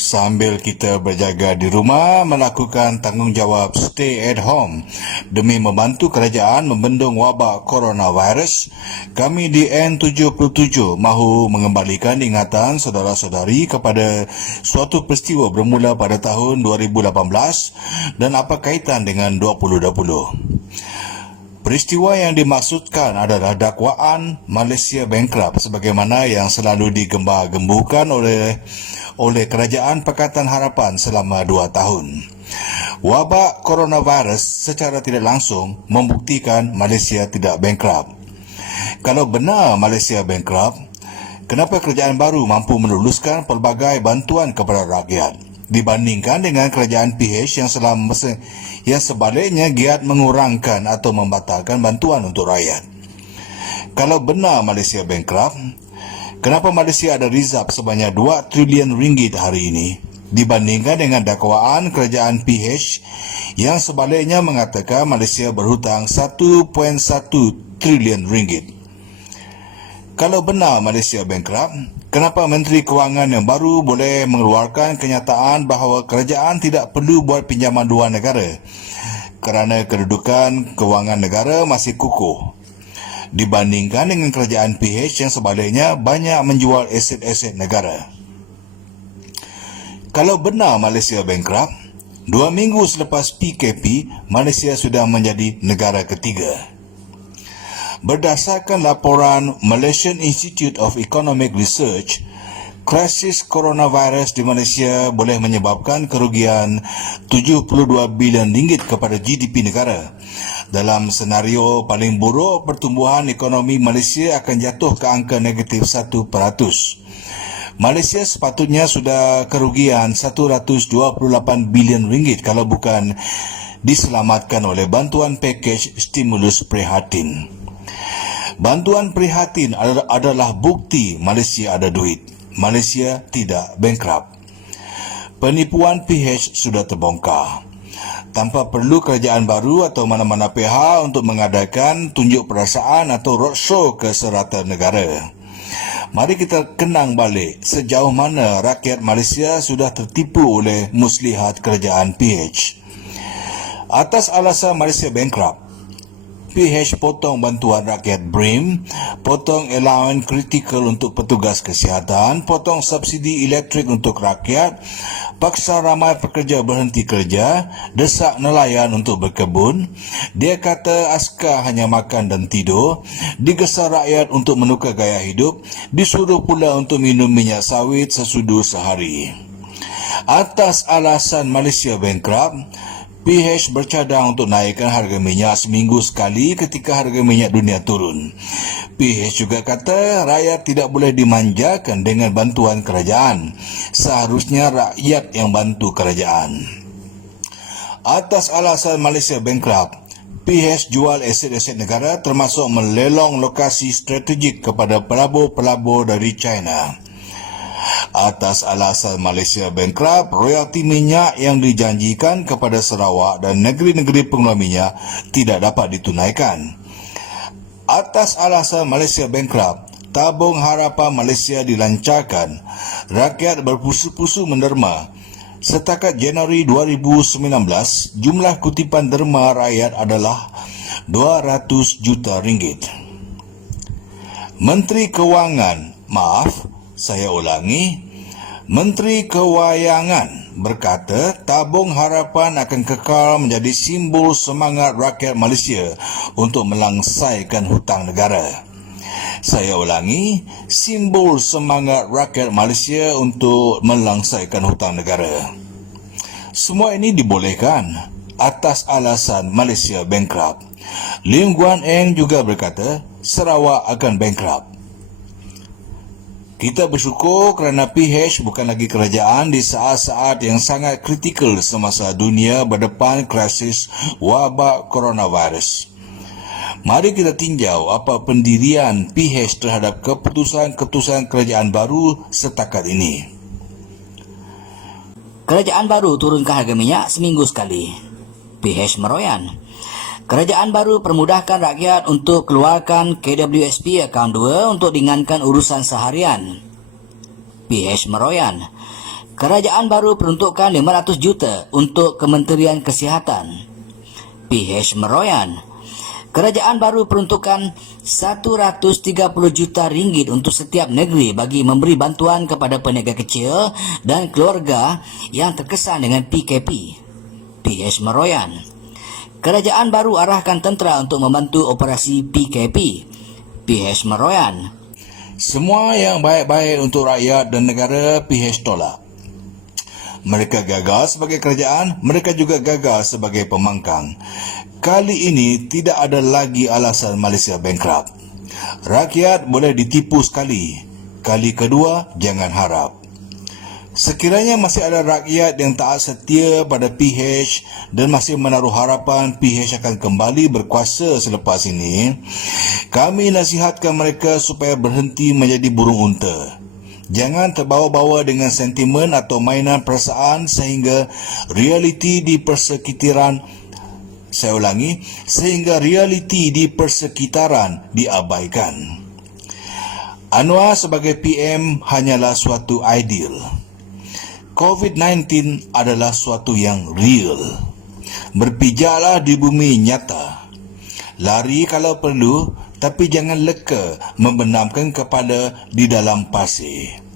Sambil kita berjaga di rumah melakukan tanggungjawab stay at home demi membantu kerajaan membendung wabak coronavirus, kami di N77 mahu mengembalikan ingatan saudara-saudari kepada suatu peristiwa bermula pada tahun 2018 dan apa kaitan dengan 2020. Peristiwa yang dimaksudkan adalah dakwaan Malaysia Bankrupt sebagaimana yang selalu digembar-gemburkan oleh Kerajaan Pakatan Harapan selama 2 tahun. Wabak coronavirus secara tidak langsung membuktikan Malaysia tidak bankrupt. Kalau benar Malaysia bankrupt, kenapa kerajaan baru mampu meluluskan pelbagai bantuan kepada rakyat dibandingkan dengan kerajaan PH yang sebaliknya giat mengurangkan atau membatalkan bantuan untuk rakyat? Kalau benar Malaysia bankrupt, kenapa Malaysia ada rizab sebanyak 2 trilion ringgit hari ini dibandingkan dengan dakwaan kerajaan PH yang sebaliknya mengatakan Malaysia berhutang 1.1 trilion ringgit? Kalau benar Malaysia bankrupt, kenapa Menteri Kewangan yang baru boleh mengeluarkan kenyataan bahawa kerajaan tidak perlu buat pinjaman luar negara kerana kedudukan kewangan negara masih kukuh dibandingkan dengan kerajaan PH yang sebaliknya banyak menjual aset-aset negara? Kalau benar Malaysia bankrupt, 2 minggu selepas PKP, Malaysia sudah menjadi negara ketiga. Berdasarkan laporan Malaysian Institute of Economic Research, krisis coronavirus di Malaysia boleh menyebabkan kerugian 72 bilion ringgit kepada GDP negara. Dalam senario paling buruk, pertumbuhan ekonomi Malaysia akan jatuh ke angka negatif 1%. Malaysia sepatutnya sudah kerugian 128 bilion ringgit kalau bukan diselamatkan oleh bantuan pakej stimulus prihatin. Bantuan prihatin adalah bukti Malaysia ada duit. Malaysia tidak bankrupt. Penipuan PH sudah terbongkar. Tanpa perlu kerajaan baru atau mana-mana pihak untuk mengadakan tunjuk perasaan atau roadshow ke serata negara. Mari kita kenang balik sejauh mana rakyat Malaysia sudah tertipu oleh muslihat kerajaan PH. Atas alasan Malaysia bankrupt, PH potong bantuan rakyat BRIM, potong allowance kritikal untuk petugas kesihatan, potong subsidi elektrik untuk rakyat, paksa ramai pekerja berhenti kerja, desak nelayan untuk berkebun. Dia kata askar hanya makan dan tidur, digesa rakyat untuk menukar gaya hidup, disuruh pula untuk minum minyak sawit sesudu sehari. Atas alasan Malaysia bankrupt, PH bercadang untuk naikkan harga minyak seminggu sekali ketika harga minyak dunia turun. PH juga kata rakyat tidak boleh dimanjakan dengan bantuan kerajaan. Seharusnya rakyat yang bantu kerajaan. Atas alasan Malaysia bankrupt, PH jual aset-aset negara termasuk melelong lokasi strategik kepada pelabur-pelabur dari China. Atas alasan Malaysia bankrupt, royalti minyak yang dijanjikan kepada Sarawak dan negeri-negeri pengeluar minyak tidak dapat ditunaikan. Atas alasan Malaysia bankrupt, tabung harapan Malaysia dilancarkan. Rakyat berpusu-pusu menderma. Setakat Januari 2019, jumlah kutipan derma rakyat adalah 200 juta ringgit. Menteri Kewangan berkata tabung harapan akan kekal menjadi simbol semangat rakyat Malaysia untuk melangsaikan hutang negara. Saya ulangi, simbol semangat rakyat Malaysia untuk melangsaikan hutang negara. Semua ini dibolehkan atas alasan Malaysia bankrupt. Lim Guan Eng juga berkata Sarawak akan bankrupt. Kita bersyukur kerana PH bukan lagi kerajaan di saat-saat yang sangat kritikal semasa dunia berdepan krisis wabak coronavirus. Mari kita tinjau apa pendirian PH terhadap keputusan-keputusan kerajaan baru setakat ini. Kerajaan baru turunkan harga minyak seminggu sekali. PH meroyan. Kerajaan baru permudahkan rakyat untuk keluarkan KWSP akaun 2 untuk ringankan urusan seharian. PH meroyan. Kerajaan baru peruntukkan 500 juta untuk Kementerian Kesihatan. PH meroyan. Kerajaan baru peruntukkan 130 juta ringgit untuk setiap negeri bagi memberi bantuan kepada peniaga kecil dan keluarga yang terkesan dengan PKP. PH meroyan. Kerajaan baru arahkan tentera untuk membantu operasi PKP. PH meroyan. Semua yang baik-baik untuk rakyat dan negara PH tolak. Mereka gagal sebagai kerajaan, mereka juga gagal sebagai pembangkang. Kali ini tidak ada lagi alasan Malaysia bankrupt. Rakyat boleh ditipu sekali. Kali kedua, jangan harap. Sekiranya masih ada rakyat yang taat setia pada PH dan masih menaruh harapan PH akan kembali berkuasa selepas ini, kami nasihatkan mereka supaya berhenti menjadi burung unta. Jangan terbawa-bawa dengan sentimen atau mainan perasaan sehingga realiti di persekitaran sehingga realiti di persekitaran diabaikan. Anwar sebagai PM hanyalah suatu ideal. COVID-19 adalah suatu yang real. Berpijaklah di bumi nyata. Lari kalau perlu, tapi jangan leka membenamkan kepala di dalam pasir.